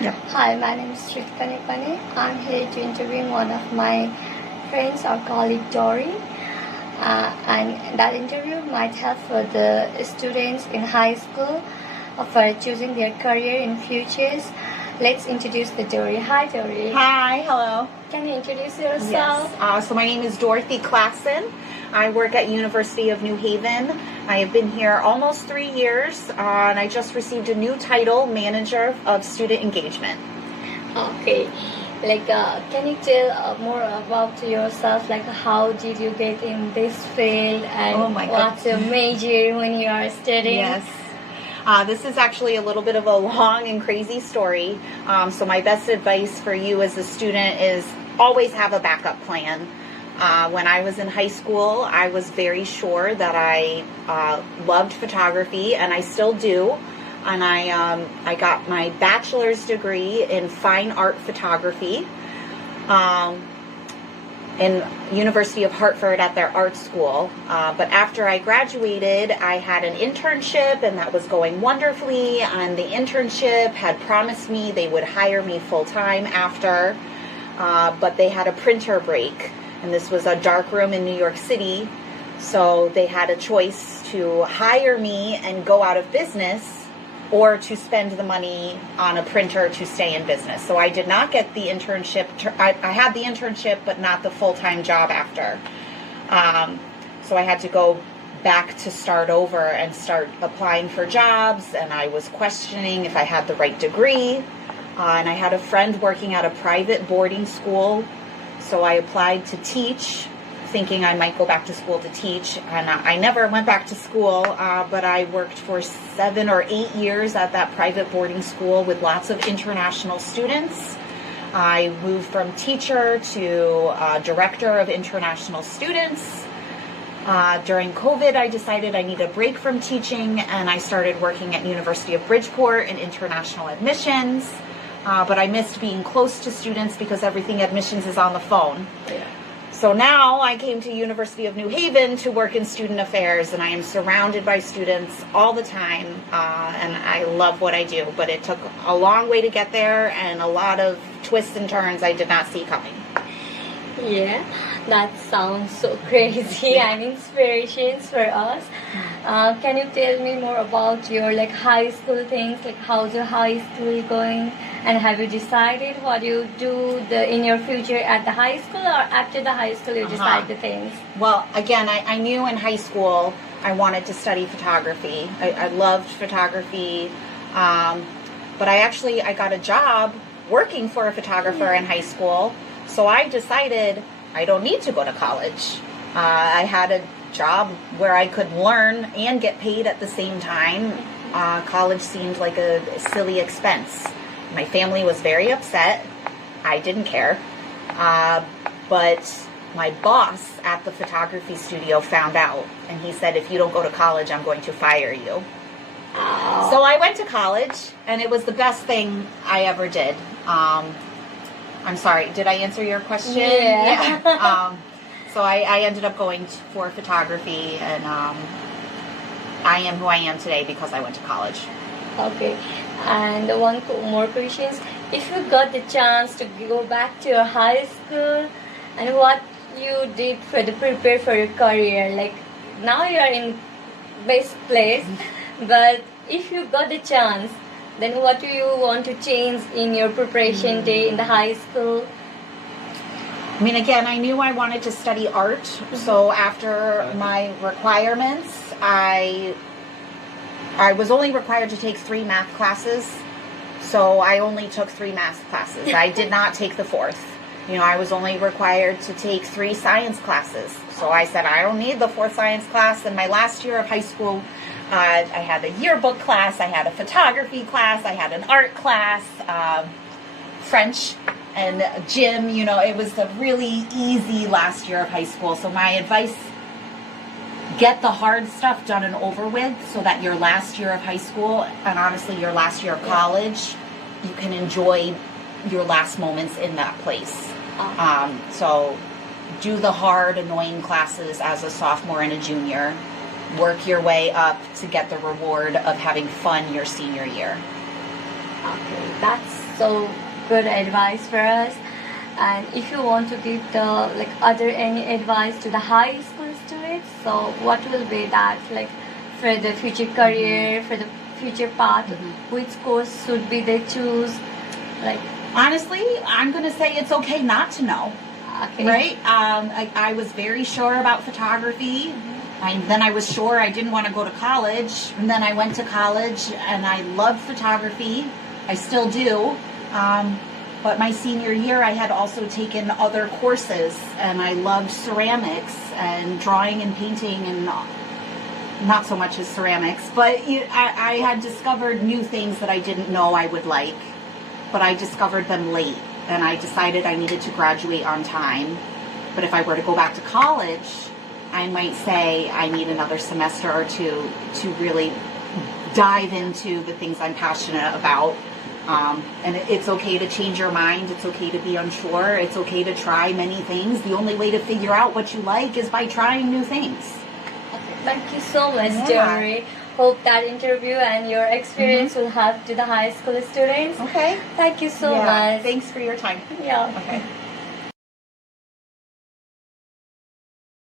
Yep. Hi, my name is Shrithika Neupane. I'm here to interview one of my friends or colleague, Dory. And that interview might help for the students in high school for choosing their career in futures. Let's introduce the Dory. Hi, Dory. Hi, hello. Can you introduce yourself? Yes. So my name is Dorothy Classen. I work at University of New Haven. I have been here almost 3 years, and I just received a new title, Manager of Student Engagement. Okay. Can you tell more about yourself? How did you get in this field, and what's your major when you are studying? Yes. This is actually a little bit of a long and crazy story. So my best advice for you as a student is always have a backup plan. When I was in high school, I was very sure that I loved photography, and I still do. And I got my bachelor's degree in fine art photography in University of Hartford at their art school. But after I graduated, I had an internship, and that was going wonderfully. And the internship had promised me they would hire me full-time after, but they had a printer break. And this was a dark room in New York City. So they had a choice to hire me and go out of business, or to spend the money on a printer to stay in business. So I did not get the internship. I had the internship, but not the full-time job after. So I had to go back to start over and start applying for jobs, and I was questioning if I had the right degree. And I had a friend working at a private boarding school, so I applied to teach, thinking I might go back to school to teach, and I never went back to school, but I worked for 7 or 8 years at that private boarding school with lots of international students. I moved from teacher to director of international students. During COVID, I decided I need a break from teaching, and I started working at University of Bridgeport in international admissions, but I missed being close to students because everything admissions is on the phone. Yeah. So now I came to University of New Haven to work in student affairs, and I am surrounded by students all the time, and I love what I do, but it took a long way to get there and a lot of twists and turns I did not see coming. Yeah, that sounds so crazy and inspirations for us. Can you tell me more about your high school things? How's your high school going? And have you decided what you do in your future at the high school, or after the high school you decide the things? Well, again, I knew in high school I wanted to study photography. I loved photography, but I got a job working for a photographer in high school. So I decided I don't need to go to college. I had a job where I could learn and get paid at the same time. College seemed like a silly expense. My family was very upset. I didn't care. But my boss at the photography studio found out, and he said, if you don't go to college, I'm going to fire you. Oh. So I went to college, and it was the best thing I ever did. I'm sorry, did I answer your question? Yeah. So I ended up going for photography, and I am who I am today because I went to college. Okay. And one more question. If you got the chance to go back to your high school, and what you did to prepare for your career, now you are in best place, but if you got the chance, then what do you want to change in your preparation day in the high school? I mean, again, I knew I wanted to study art, so after my requirements, I was only required to take 3 math classes, so I only took 3 math classes. I did not take the 4th. I was only required to take 3 science classes, so I said I don't need the 4th science class. In my last year of high school, I had a yearbook class, I had a photography class, I had an art class, French, and gym. It was a really easy last year of high school. So my advice, get the hard stuff done and over with so that your last year of high school, and honestly your last year of college, you can enjoy your last moments in that place. So do the hard, annoying classes as a sophomore and a junior. Work your way up to get the reward of having fun your senior year. Okay, that's so good advice for us. And if you want to give the any advice to the high school students, so what will be that, like for the future career, for the future path, which course should be they choose? Like honestly, I'm gonna say it's okay not to know. Okay. Right? I was very sure about photography. Then I was sure I didn't want to go to college, and then I went to college, and I loved photography. I still do. But my senior year, I had also taken other courses, and I loved ceramics and drawing and painting, and not so much as ceramics. But I had discovered new things that I didn't know I would like, but I discovered them late, and I decided I needed to graduate on time. But if I were to go back to college, I might say I need another semester or two to really dive into the things I'm passionate about. And it's okay to change your mind. It's okay to be unsure. It's okay to try many things. The only way to figure out what you like is by trying new things. Okay. Thank you so much, Dorothy. Hope that interview and your experience will help to the high school students. Okay. Thank you so much. Thanks for your time. Yeah. Okay.